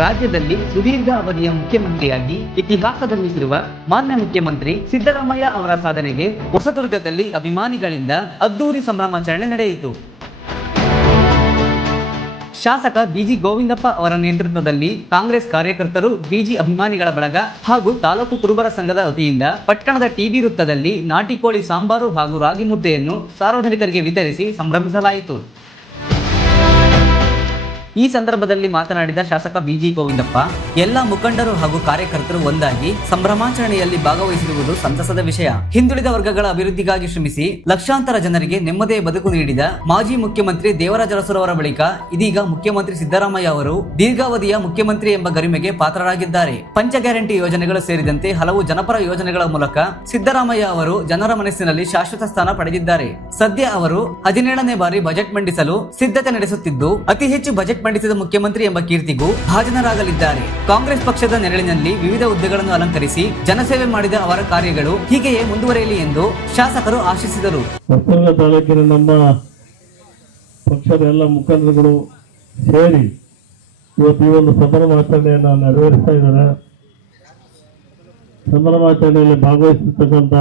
ರಾಜ್ಯದಲ್ಲಿ ಸುದೀರ್ಘ ಅವಧಿಯ ಮುಖ್ಯಮಂತ್ರಿಯಾಗಿ ಇತಿಹಾಸದಲ್ಲಿರುವ ಮಾನ್ಯ ಮುಖ್ಯಮಂತ್ರಿ ಸಿದ್ದರಾಮಯ್ಯ ಅವರ ಸಾಧನೆಗೆ ಹೊಸದುರ್ಗದಲ್ಲಿ ಅಭಿಮಾನಿಗಳಿಂದ ಅದ್ದೂರಿ ಸಂಭ್ರಮಾಚರಣೆ ನಡೆಯಿತು. ಶಾಸಕ ಬಿಜಿ ಗೋವಿಂದಪ್ಪ ಅವರ ನೇತೃತ್ವದಲ್ಲಿ ಕಾಂಗ್ರೆಸ್ ಕಾರ್ಯಕರ್ತರು ಬಿಜಿ ಅಭಿಮಾನಿಗಳ ಬಳಗ ಹಾಗೂ ತಾಲೂಕು ಕುರುಬರ ಸಂಘದ ವತಿಯಿಂದ ಪಟ್ಟಣದ ಟಿಬಿ ವೃತ್ತದಲ್ಲಿ ನಾಟಿ ಕೋಳಿ ಸಾಂಬಾರು ಹಾಗೂ ರಾಗಿ ಮುದ್ದೆಯನ್ನು ಸಾರ್ವಜನಿಕರಿಗೆ ವಿತರಿಸಿ ಸಂಭ್ರಮಿಸಲಾಯಿತು. ಈ ಸಂದರ್ಭದಲ್ಲಿ ಮಾತನಾಡಿದ ಶಾಸಕ ಬಿಜಿ ಗೋವಿಂದಪ್ಪ, ಎಲ್ಲ ಮುಖಂಡರು ಹಾಗೂ ಕಾರ್ಯಕರ್ತರು ಒಂದಾಗಿ ಸಂಭ್ರಮಾಚರಣೆಯಲ್ಲಿ ಭಾಗವಹಿಸಿರುವುದು ಸಂತಸದ ವಿಷಯ. ಹಿಂದುಳಿದ ವರ್ಗಗಳ ಅಭಿವೃದ್ಧಿಗಾಗಿ ಶ್ರಮಿಸಿ ಲಕ್ಷಾಂತರ ಜನರಿಗೆ ನೆಮ್ಮದಿಯ ಬದುಕು ನೀಡಿದ ಮಾಜಿ ಮುಖ್ಯಮಂತ್ರಿ ದೇವರಾಜ ಅರಸುರವರ ಬಳಿಕ ಇದೀಗ ಮುಖ್ಯಮಂತ್ರಿ ಸಿದ್ದರಾಮಯ್ಯ ಅವರು ದೀರ್ಘಾವಧಿಯ ಮುಖ್ಯಮಂತ್ರಿ ಎಂಬ ಗರಿಮೆಗೆ ಪಾತ್ರರಾಗಿದ್ದಾರೆ. ಪಂಚ ಗ್ಯಾರಂಟಿ ಯೋಜನೆಗಳು ಸೇರಿದಂತೆ ಹಲವು ಜನಪರ ಯೋಜನೆಗಳ ಮೂಲಕ ಸಿದ್ದರಾಮಯ್ಯ ಅವರು ಜನರ ಮನಸ್ಸಿನಲ್ಲಿ ಶಾಶ್ವತ ಸ್ಥಾನ ಪಡೆದಿದ್ದಾರೆ. ಸದ್ಯ ಅವರು ಹದಿನೇಳನೇ ಬಾರಿ ಬಜೆಟ್ ಮಂಡಿಸಲು ಸಿದ್ಧತೆ ನಡೆಸುತ್ತಿದ್ದು, ಅತಿ ಹೆಚ್ಚು ಬಜೆಟ್ ಮಂಡಿಸಿದ ಮುಖ್ಯಮಂತ್ರಿ ಎಂಬ ಕೀರ್ತಿಗೂ ಭಾಜನರಾಗಲಿದ್ದಾರೆ. ಕಾಂಗ್ರೆಸ್ ಪಕ್ಷದ ನೆರಳಿನಲ್ಲಿ ವಿವಿಧ ಹುದ್ದೆಗಳನ್ನು ಅಲಂಕರಿಸಿ ಜನಸೇವೆ ಮಾಡಿದ ಅವರ ಕಾರ್ಯಗಳು ಹೀಗೆಯೇ ಮುಂದುವರೆಯಲಿ ಎಂದು ಶಾಸಕರು ಆಶಿಸಿದರು. ತಾಲೂಕಿನ ನಮ್ಮ ಪಕ್ಷದ ಎಲ್ಲ ಮುಖಂಡರುಗಳು ಸೇರಿ ಇವತ್ತು ಈ ಒಂದು ಸಂಭ್ರಮಾಚರಣೆಯನ್ನು ನೆರವೇರಿಸ್ತಾ ಸಂಭ್ರಮಾಚರಣೆಯಲ್ಲಿ ಭಾಗವಹಿಸಿರ್ತಕ್ಕಂಥ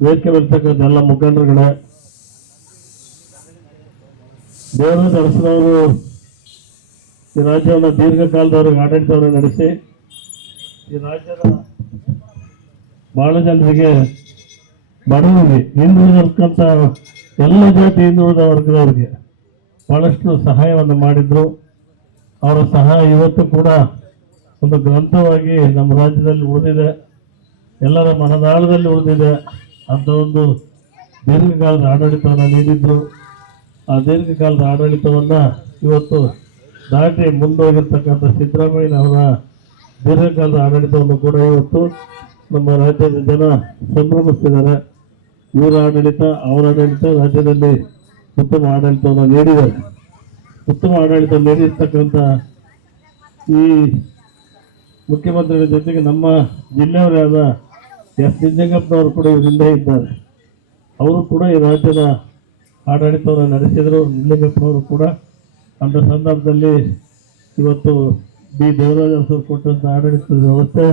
ವೇದಿಕೆ ಬರ್ತಕ್ಕಂಥ ಎಲ್ಲ ಮುಖಂಡರುಗಳೇ ದೇವರ ಅರಸನವರು ಈ ರಾಜ್ಯವನ್ನು ದೀರ್ಘಕಾಲದವರೆಗೆ ಆಡಳಿತವನ್ನು ನಡೆಸಿ, ಈ ರಾಜ್ಯದ ಬಹಳ ಜನರಿಗೆ ಬಡವರಿಗೆ ಹಿಂದುಳಿದಿರ್ತಕ್ಕಂಥ ಎಲ್ಲ ಜಾತಿ ಹಿಂದುಳಿದ ವರ್ಗದವರಿಗೆ ಬಹಳಷ್ಟು ಸಹಾಯವನ್ನು ಮಾಡಿದ್ರು. ಅವರ ಸಹಾಯ ಇವತ್ತು ಕೂಡ ಒಂದು ಗ್ರಂಥವಾಗಿ ನಮ್ಮ ರಾಜ್ಯದಲ್ಲಿ ಉಳಿದಿದೆ. ಎಲ್ಲರ ಮನದಾಳದಲ್ಲಿ ಉಳಿದಿದೆ. ಅಂತ ಒಂದು ದೀರ್ಘಕಾಲದ ಆಡಳಿತವನ್ನು ನೀಡಿದ್ರು. ಆ ದೀರ್ಘಕಾಲದ ಆಡಳಿತವನ್ನು ಇವತ್ತು ದಾಟಿ ಮುಂದೋಗಿರ್ತಕ್ಕಂಥ ಸಿದ್ದರಾಮಯ್ಯನವರ ದೀರ್ಘಕಾಲದ ಆಡಳಿತವನ್ನು ಕೂಡ ಇವತ್ತು ನಮ್ಮ ರಾಜ್ಯದ ಜನ ಸಂಭ್ರಮಿಸ್ತಿದ್ದಾರೆ. ಇವರ ಆಡಳಿತ, ಅವರ ಆಡಳಿತ ರಾಜ್ಯದಲ್ಲಿ ಉತ್ತಮ ಆಡಳಿತವನ್ನು ನೀಡಿದ್ದಾರೆ. ಉತ್ತಮ ಆಡಳಿತ ನೀಡಿರ್ತಕ್ಕಂಥ ಈ ಮುಖ್ಯಮಂತ್ರಿಗಳ ಜೊತೆಗೆ ನಮ್ಮ ಜಿಲ್ಲೆಯವರೇ ಆದ ಎಸ್. ನಿಜಂಗಪ್ಪನವರು ಕೂಡ ಇವರಿಂದ ಇದ್ದಾರೆ. ಅವರು ಕೂಡ ಈ ರಾಜ್ಯದ ಆಡಳಿತವನ್ನು ನಡೆಸಿದರು. ನಿಜಂಗಪ್ಪನವರು ಕೂಡ ಅಂತ ಸಂದರ್ಭದಲ್ಲಿ ಇವತ್ತು ಬಿ. ದೇವರಾಜ ಅವರು ಕೊಟ್ಟಂಥ ಆಡಳಿತದ ವ್ಯವಸ್ಥೆ,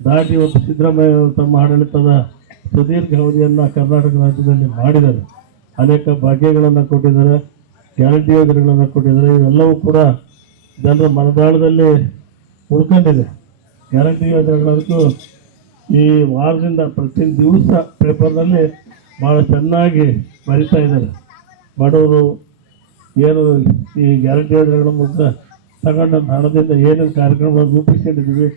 ದಾಟಿ ಇವತ್ತು ಸಿದ್ದರಾಮಯ್ಯ ತಮ್ಮ ಆಡಳಿತದ ಸುದೀರ್ಘ ಅವಧಿಯನ್ನು ಕರ್ನಾಟಕ ರಾಜ್ಯದಲ್ಲಿ ಮಾಡಿದ್ದಾರೆ. ಅನೇಕ ಭಾಗ್ಯಗಳನ್ನು ಕೊಟ್ಟಿದ್ದಾರೆ, ಗ್ಯಾರಂಟಿ ಯೋಜನೆಗಳನ್ನು ಕೊಟ್ಟಿದ್ದಾರೆ. ಇವೆಲ್ಲವೂ ಕೂಡ ಜನರ ಮನದಾಳದಲ್ಲಿ ಉಳ್ಕೊಂಡಿದೆ. ಗ್ಯಾರಂಟಿ ಯೋಜನೆಗಳಂತೂ ಈ ವಾರದಿಂದ ಪ್ರತಿ ದಿವಸ ಪೇಪರ್ನಲ್ಲಿ ಭಾಳ ಚೆನ್ನಾಗಿ ಬರಿತಾ ಇದ್ದಾರೆ. ಬಡವರು ಏನು ಈ ಗ್ಯಾರಂಟಿ ಯೋಜನೆಗಳ ಮೂಲಕ ತಗೊಂಡಂಥ ಹಣದಿಂದ ಏನೇನು ಕಾರ್ಯಕ್ರಮಗಳನ್ನು ರೂಪಿಸ್ಕೊಂಡಿದ್ದೀವಿ,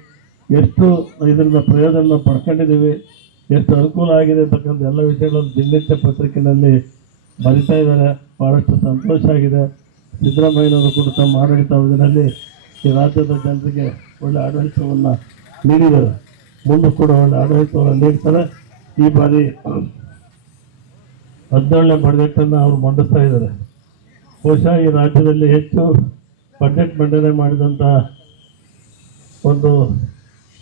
ಎಷ್ಟು ಇದರಿಂದ ಪ್ರಯೋಜನ ಪಡ್ಕೊಂಡಿದ್ದೀವಿ, ಎಷ್ಟು ಅನುಕೂಲ ಆಗಿದೆ ಅಂತಕ್ಕಂಥ ಎಲ್ಲ ವಿಷಯಗಳನ್ನು ದಿನನಿತ್ಯ ಪತ್ರಿಕೆಯಲ್ಲಿ ಬರಿತಾ ಇದ್ದಾರೆ. ಭಾಳಷ್ಟು ಸಂತೋಷ ಆಗಿದೆ. ಸಿದ್ದರಾಮಯ್ಯನವರು ಕೂಡ ತಮ್ಮ ಆಡಳಿತ ಅವಧಿನಲ್ಲಿ ಈ ರಾಜ್ಯದ ಜನರಿಗೆ ಒಳ್ಳೆ ಆಡಳಿತವನ್ನು ನೀಡಿದ್ದಾರೆ. ಮುಂದೆ ಕೂಡ ಒಳ್ಳೆ ಆಡಳಿತವನ್ನು ನೀಡ್ತಾರೆ. ಈ ಬಾರಿ ಹದಿನೇಳನೇ ಬಜೆಟನ್ನು ಅವರು ಮಂಡಿಸ್ತಾ ಇದ್ದಾರೆ. ಬಹುಶಃ ಈ ರಾಜ್ಯದಲ್ಲಿ ಹೆಚ್ಚು ಬಜೆಟ್ ಮಂಡನೆ ಮಾಡಿದಂಥ ಒಂದು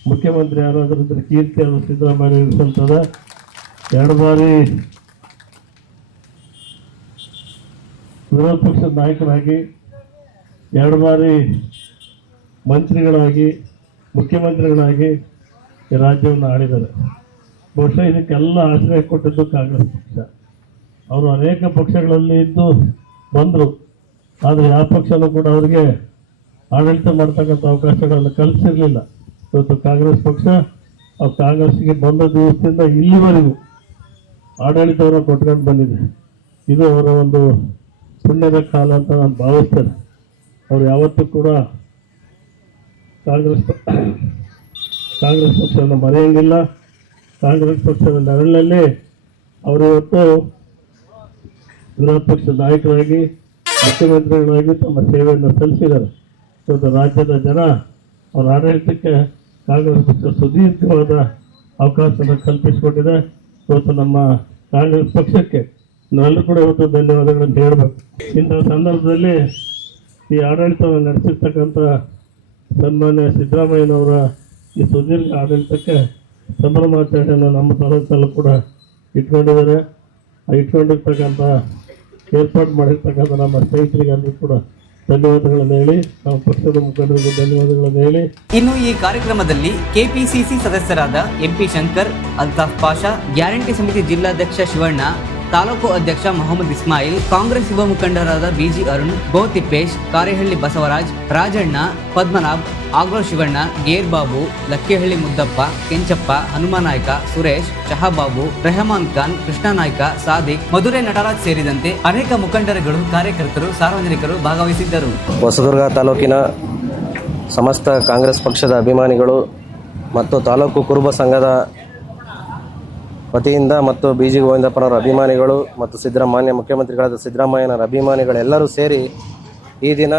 ಮುಖ್ಯಮಂತ್ರಿ ಯಾರಾದರೂ ಕೀರ್ತಿ ಅದು ಸಿದ್ದರಾಮಯ್ಯ ಇರಿಸಲ್ತದೆ ಎರಡು ಬಾರಿ ವಿರೋಧ ಪಕ್ಷದ ನಾಯಕರಾಗಿ, ಎರಡು ಬಾರಿ ಮಂತ್ರಿಗಳಾಗಿ, ಮುಖ್ಯಮಂತ್ರಿಗಳಾಗಿ ಈ ರಾಜ್ಯವನ್ನು ಆಳಿದ್ದಾರೆ. ಬಹುಶಃ ಇದಕ್ಕೆಲ್ಲ ಆಶ್ರಯ ಕೊಟ್ಟಿದ್ದು ಕಾಂಗ್ರೆಸ್ ಪಕ್ಷ. ಅವರು ಅನೇಕ ಪಕ್ಷಗಳಲ್ಲಿ ಇದ್ದು ಬಂದರು ಆದರೆ ಯಾವ ಪಕ್ಷನೂ ಕೂಡ ಅವರಿಗೆ ಆಡಳಿತ ಮಾಡ್ತಕ್ಕಂಥ ಅವಕಾಶಗಳನ್ನು ಕಲ್ಪಿಸಿರಲಿಲ್ಲ ಇವತ್ತು ಕಾಂಗ್ರೆಸ್ ಪಕ್ಷ, ಆ ಕಾಂಗ್ರೆಸ್ಗೆ ಬಂದ ದಿವಸದಿಂದ ಇಲ್ಲಿವರೆಗೂ ಆಡಳಿತವನ್ನು ಕೊಟ್ಕೊಂಡು ಬಂದಿದೆ. ಇದು ಅವರ ಒಂದು ಪುಣ್ಯದ ಕಾಲ ಅಂತ ನಾನು ಭಾವಿಸ್ತೇನೆ. ಅವರು ಯಾವತ್ತೂ ಕೂಡ ಕಾಂಗ್ರೆಸ್ ಕಾಂಗ್ರೆಸ್ ಪಕ್ಷವನ್ನು ಮರೆಯಂಗಿಲ್ಲ. ಕಾಂಗ್ರೆಸ್ ಪಕ್ಷದ ನೆರಳಿನಲ್ಲಿ ಅವರು ಇವತ್ತು ವಿರೋಧ ಪಕ್ಷದ ನಾಯಕರಾಗಿ, ಮುಖ್ಯಮಂತ್ರಿಗಳಾಗಿ ತಮ್ಮ ಸೇವೆಯನ್ನು ಸಲ್ಲಿಸಿದ್ದಾರೆ ಇವತ್ತು ರಾಜ್ಯದ ಜನ ಅವರ ಆಡಳಿತಕ್ಕೆ ಕಾಂಗ್ರೆಸ್ ಪಕ್ಷ ಸುದೀರ್ಘವಾದ ಅವಕಾಶವನ್ನು ಕಲ್ಪಿಸಿಕೊಟ್ಟಿದೆ. ಇವತ್ತು ನಮ್ಮ ಕಾಂಗ್ರೆಸ್ ಪಕ್ಷಕ್ಕೆ ನಾವೆಲ್ಲರೂ ಕೂಡ ಇವತ್ತು ಧನ್ಯವಾದಗಳನ್ನು ಹೇಳಬೇಕು. ಇಂಥ ಸಂದರ್ಭದಲ್ಲಿ ಈ ಆಡಳಿತವನ್ನು ನಡೆಸಿರ್ತಕ್ಕಂಥ ಸನ್ಮಾನ್ಯ ಸಿದ್ದರಾಮಯ್ಯನವರ ಈ ಸುದೀರ್ಘ ಆಡಳಿತಕ್ಕೆ ಸಂಭ್ರಮಾಚರಣೆಯನ್ನು ನಮ್ಮ ತಾಲೂಕಲ್ಲೂ ಕೂಡ ಇಟ್ಕೊಂಡಿದ್ದಾರೆ. ಇಟ್ಕೊಂಡಿರ್ತಕ್ಕಂಥ ಏರ್ಪಾಡು ಮಾಡಿರ್ತಕ್ಕಂಥ ನಮ್ಮ ಸ್ನೇಹಿತರಿಗೆಲ್ಲರೂ ಕೂಡ ಧನ್ಯವಾದಗಳನ್ನು ಹೇಳಿ, ನಮ್ಮ ಪಕ್ಷದ ಮುಖಂಡರಿಗೆ ಧನ್ಯವಾದಗಳನ್ನು ಹೇಳಿ. ಇನ್ನು ಈ ಕಾರ್ಯಕ್ರಮದಲ್ಲಿ ಕೆಪಿಸಿಸಿ ಸದಸ್ಯರಾದ ಎಂಪಿ ಶಂಕರ್, ಅಲ್ತಾಫ್ ಪಾಷಾ, ಗ್ಯಾರಂಟಿ ಸಮಿತಿ ಜಿಲ್ಲಾಧ್ಯಕ್ಷ ಶಿವಣ್ಣ ತಾಲೂಕು ಅಧ್ಯಕ್ಷ ಮೊಹಮ್ಮದ್ ಇಸ್ಮಾಯಿಲ್, ಕಾಂಗ್ರೆಸ್ ಯುವ ಮುಖಂಡರಾದ ಬಿಜಿ ಅರುಣ್ ಗೋ ತಿಪ್ಪೇಶ್ ಕಾರೇಹಳ್ಳಿ ಬಸವರಾಜ್, ರಾಜಣ್ಣ, ಪದ್ಮನಾಭ್, ಆಗ್ರೋ ಶಿವಣ್ಣ ಗೇರ್ ಬಾಬು ಲಕ್ಕಿಹಳ್ಳಿ ಮುದ್ದಪ್ಪ, ಕೆಂಚಪ್ಪ, ಹನುಮಾನಾಯ್ಕ, ಸುರೇಶ್ ಶಹಾಬಾಬು ರೆಹಮಾನ್ ಖಾನ್ ಕೃಷ್ಣ ನಾಯ್ಕ ಸಾದಿಕ್, ಮಧುರೈ ನಟರಾಜ್ ಸೇರಿದಂತೆ ಅನೇಕ ಮುಖಂಡರುಗಳು ಕಾರ್ಯಕರ್ತರು, ಸಾರ್ವಜನಿಕರು ಭಾಗವಹಿಸಿದ್ದರು. ಹೊಸದುರ್ಗ ತಾಲೂಕಿನ ಸಮಸ್ತ ಕಾಂಗ್ರೆಸ್ ಪಕ್ಷದ ಅಭಿಮಾನಿಗಳು ಮತ್ತು ತಾಲೂಕು ಕುರುಬ ಸಂಘದ ವತಿಯಿಂದ ಮತ್ತು ಬಿ ಜಿ ಗೋವಿಂದಪ್ಪನವರ ಅಭಿಮಾನಿಗಳು ಮತ್ತು ಸಿದ್ದರಾಮಯ್ಯ, ಮುಖ್ಯಮಂತ್ರಿಗಳಾದ ಸಿದ್ದರಾಮಯ್ಯನವರ ಅಭಿಮಾನಿಗಳೆಲ್ಲರೂ ಸೇರಿ ಈ ದಿನ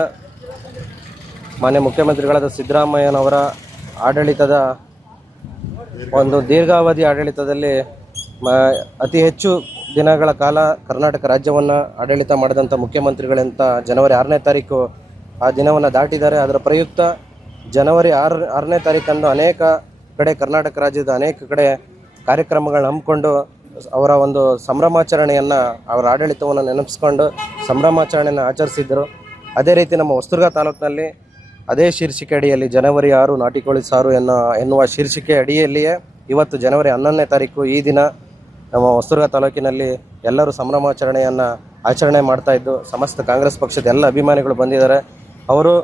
ಮಾನ್ಯ ಮುಖ್ಯಮಂತ್ರಿಗಳಾದ ಸಿದ್ದರಾಮಯ್ಯನವರ ಆಡಳಿತದ ಒಂದು ದೀರ್ಘಾವಧಿ ಆಡಳಿತದಲ್ಲಿ ಮ, ಅತಿ ಹೆಚ್ಚು ದಿನಗಳ ಕಾಲ ಕರ್ನಾಟಕ ರಾಜ್ಯವನ್ನು ಆಡಳಿತ ಮಾಡಿದಂಥ ಮುಖ್ಯಮಂತ್ರಿಗಳಂತ ಜನವರಿ ಆರನೇ ತಾರೀಕು ಆ ದಿನವನ್ನು ದಾಟಿದ್ದಾರೆ. ಅದರ ಪ್ರಯುಕ್ತ ಜನವರಿ ಆರು, ಆರನೇ ತಾರೀಕಂದು ಅನೇಕ ಕಡೆ ಕರ್ನಾಟಕ ರಾಜ್ಯದ ಅನೇಕ ಕಡೆ ಕಾರ್ಯಕ್ರಮಗಳನ್ನ ಹಮ್ಮಿಕೊಂಡು ಅವರ ಒಂದು ಸಂಭ್ರಮಾಚರಣೆಯನ್ನು ಅವರ ಆಡಳಿತವನ್ನು ನೆನಪಿಸ್ಕೊಂಡು ಸಂಭ್ರಮಾಚರಣೆಯನ್ನು ಆಚರಿಸಿದ್ದರು ಅದೇ ರೀತಿ ನಮ್ಮ ಹೊಸದುರ್ಗ ತಾಲೂಕಿನಲ್ಲಿ ಅದೇ ಶೀರ್ಷಿಕೆ ಅಡಿಯಲ್ಲಿ ಜನವರಿ ಆರು ನಾಟಿಕೋಳಿ ಸಾರು ಎನ್ನೋ, ಎನ್ನುವ ಶೀರ್ಷಿಕೆ ಅಡಿಯಲ್ಲಿಯೇ ಇವತ್ತು ಜನವರಿ ಹನ್ನೊಂದನೇ ತಾರೀಕು ಈ ದಿನ ನಮ್ಮ ಹೊಸದುರ್ಗ ತಾಲೂಕಿನಲ್ಲಿ ಎಲ್ಲರೂ ಸಂಭ್ರಮಾಚರಣೆಯನ್ನು ಆಚರಣೆ ಮಾಡ್ತಾ ಇದ್ದು, ಸಮಸ್ತ ಕಾಂಗ್ರೆಸ್ ಪಕ್ಷದ ಎಲ್ಲ ಅಭಿಮಾನಿಗಳು ಬಂದಿದ್ದಾರೆ. ಅವರು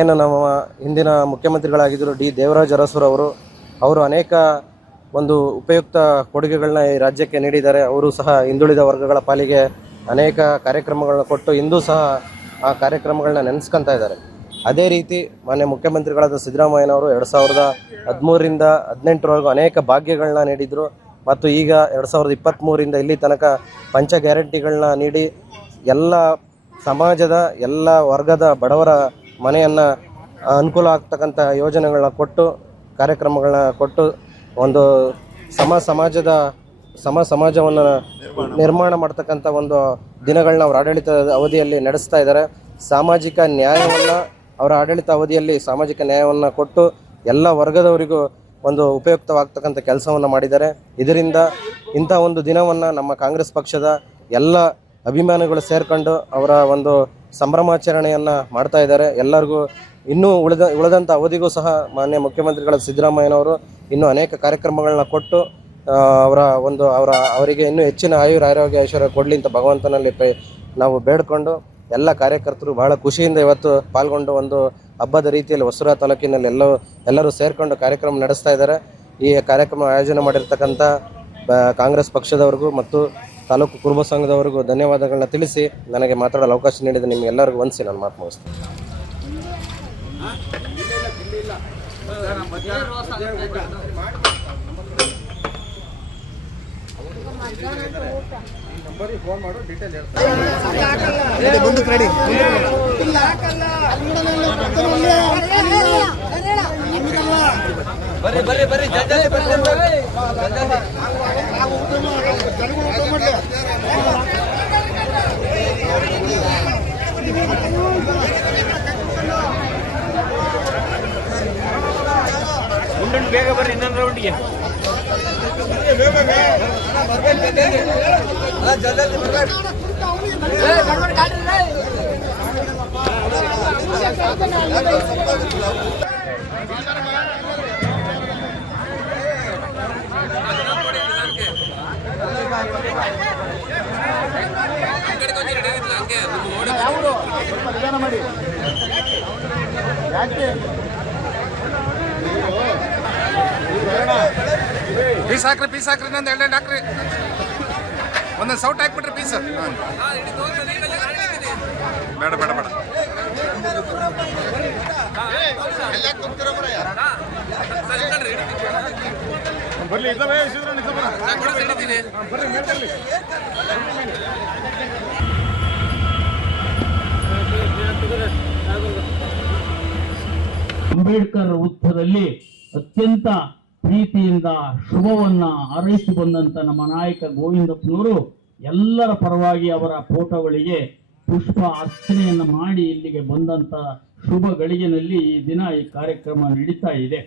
ಏನು ನಮ್ಮ ಹಿಂದಿನ ಮುಖ್ಯಮಂತ್ರಿಗಳಾಗಿದ್ದರು ಡಿ ದೇವರಾಜ ಅರಸುರವರು, ಅವರು ಅನೇಕ ಒಂದು ಉಪಯುಕ್ತ ಕೊಡುಗೆಗಳನ್ನ ಈ ರಾಜ್ಯಕ್ಕೆ ನೀಡಿದ್ದಾರೆ. ಅವರು ಸಹ ಹಿಂದುಳಿದ ವರ್ಗಗಳ ಪಾಲಿಗೆ ಅನೇಕ ಕಾರ್ಯಕ್ರಮಗಳನ್ನ ಕೊಟ್ಟು ಇಂದು ಸಹ ಆ ಕಾರ್ಯಕ್ರಮಗಳನ್ನ ನೆನೆಸ್ಕೊಂತಾ ಇದ್ದಾರೆ. ಅದೇ ರೀತಿ ಮಾನ್ಯ ಮುಖ್ಯಮಂತ್ರಿಗಳಾದ ಸಿದ್ದರಾಮಯ್ಯನವರು ಎರಡು ಸಾವಿರದ ಹದಿಮೂರರಿಂದ ಹದಿನೆಂಟರವರೆಗೂ ಅನೇಕ ಭಾಗ್ಯಗಳನ್ನ ನೀಡಿದರು. ಮತ್ತು ಈಗ ಎರಡು ಸಾವಿರದ ಇಪ್ಪತ್ತ್ಮೂರಿಂದ ಇಲ್ಲಿ ತನಕ ಪಂಚ ಗ್ಯಾರಂಟಿಗಳನ್ನ ನೀಡಿ ಎಲ್ಲ ಸಮಾಜದ, ಎಲ್ಲ ವರ್ಗದ ಬಡವರ ಮನೆಯನ್ನು ಅನುಕೂಲ ಆಗ್ತಕ್ಕಂಥ ಯೋಜನೆಗಳನ್ನ ಕೊಟ್ಟು, ಕಾರ್ಯಕ್ರಮಗಳನ್ನ ಕೊಟ್ಟು ಒಂದು ಸಮ ಸಮಾಜದ ಸಮ ಸಮಾಜವನ್ನು ನಿರ್ಮಾಣ ಮಾಡ್ತಕ್ಕಂಥ ಒಂದು ದಿನಗಳನ್ನ ಅವರ ಆಡಳಿತದ ಅವಧಿಯಲ್ಲಿ ನಡೆಸ್ತಾ ಇದ್ದಾರೆ. ಸಾಮಾಜಿಕ ನ್ಯಾಯವನ್ನು ಅವರ ಆಡಳಿತ ಅವಧಿಯಲ್ಲಿ ಸಾಮಾಜಿಕ ನ್ಯಾಯವನ್ನು ಕೊಟ್ಟು ಎಲ್ಲ ವರ್ಗದವರಿಗೂ ಒಂದು ಉಪಯುಕ್ತವಾಗ್ತಕ್ಕಂಥ ಕೆಲಸವನ್ನು ಮಾಡಿದ್ದಾರೆ. ಇದರಿಂದ ಇಂಥ ಒಂದು ದಿನವನ್ನು ನಮ್ಮ ಕಾಂಗ್ರೆಸ್ ಪಕ್ಷದ ಎಲ್ಲ ಅಭಿಮಾನಿಗಳು ಸೇರ್ಕೊಂಡು ಅವರ ಒಂದು ಸಂಭ್ರಮಾಚರಣೆಯನ್ನು ಮಾಡ್ತಾ ಇದ್ದಾರೆ. ಎಲ್ಲರಿಗೂ ಇನ್ನೂ ಉಳಿದ ಉಳಿದಂಥ ಅವಧಿಗೂ ಸಹ ಮಾನ್ಯ ಮುಖ್ಯಮಂತ್ರಿಗಳ ಸಿದ್ದರಾಮಯ್ಯನವರು ಇನ್ನೂ ಅನೇಕ ಕಾರ್ಯಕ್ರಮಗಳನ್ನ ಕೊಟ್ಟು ಅವರ ಒಂದು, ಅವರ, ಅವರಿಗೆ ಇನ್ನೂ ಹೆಚ್ಚಿನ ಆಯುರ್ ಆರೋಗ್ಯ ಐಶ್ವರ್ಯ ಕೊಡಲಿ ಅಂತ ಭಗವಂತನಲ್ಲಿ ನಾವು ಬೇಡ್ಕೊಂಡು ಎಲ್ಲ ಕಾರ್ಯಕರ್ತರು ಬಹಳ ಖುಷಿಯಿಂದ ಇವತ್ತು ಪಾಲ್ಗೊಂಡು ಒಂದು ಹಬ್ಬದ ರೀತಿಯಲ್ಲಿ ಹೊಸೂರ ತಾಲೂಕಿನಲ್ಲಿ ಎಲ್ಲರೂ ಎಲ್ಲರೂ ಸೇರಿಕೊಂಡು ಕಾರ್ಯಕ್ರಮ ನಡೆಸ್ತಾ ಇದ್ದಾರೆ. ಈ ಕಾರ್ಯಕ್ರಮ ಆಯೋಜನೆ ಮಾಡಿರ್ತಕ್ಕಂಥ ಕಾಂಗ್ರೆಸ್ ಪಕ್ಷದವರಿಗೂ ಮತ್ತು ತಾಲೂಕು ಕುರುಬ ಸಂಘದವರಿಗೂ ಧನ್ಯವಾದಗಳನ್ನ ತಿಳಿಸಿ ನನಗೆ ಮಾತಾಡಲು ಅವಕಾಶ ನೀಡಿದ ನಿಮಗೆಲ್ಲರಿಗೂ ವಂದಿಸಿ ನಾನು ಮಾತು ಮುಗಿಸ್ತೇನೆ. ನಂಬರಿಗೆ ಫೋನ್ ಮಾಡು ಡೀಟೇಲ್ ಹೇಳ್ತಾರೆ ಮುಂದಕ್ಕೆ ರೆಡಿ ಇಲ್ಲ ಹಾಕಲ್ಲ ಬರ್ರಿ ಬರ್ರಿ ಬರ್ರಿ ಜಲ್ದಿ ಬರ್ರಿ ನಾವು ಊಟ ಮಾಡಿ ಊಟ ಮಾಡಲಿ ಮುಂದೊಂದು ಬೇಗ ಬರ್ರಿ ಇನ್ನೊಂದು ರೌಂಡ್ಗೆ ಯಾಕೆ ಪೀಸ್ ಹಾಕ್ರಿ ಪೀಸ್ ಹಾಕ್ರಿ ನಂದು ಎರಡು ಹಾಕ್ರಿ. ಒಂದೊಂದು ಸೌಟ್ ಹಾಕ್ಬಿಟ್ರಿ ಪೀಸ್. ಬೇಡ ಬೇಡ ಬೇಡ. ಬರ್ಲಿ ಇದ್ದಾವೆ ಬರ್ರಿ ಅಂಬೇಡ್ಕರ್ ವೃತ್ತದಲ್ಲಿ ಅತ್ಯಂತ ಪ್ರೀತಿಯಿಂದ ಶುಭವನ್ನ ಹಾರೈಸಿ ಬಂದಂತ ನಮ್ಮ ನಾಯಕ ಗೋವಿಂದಪ್ಪನವರು ಎಲ್ಲರ ಪರವಾಗಿ ಅವರ ಫೋಟೋಗಳಿಗೆ ಪುಷ್ಪ ಅರ್ಚನೆಯನ್ನು ಮಾಡಿ ಇಲ್ಲಿಗೆ ಬಂದಂತ ಶುಭ ಗಳಿಗೆನಲ್ಲಿ ಈ ದಿನ ಈ ಕಾರ್ಯಕ್ರಮ ನಡೀತಾ ಇದೆ.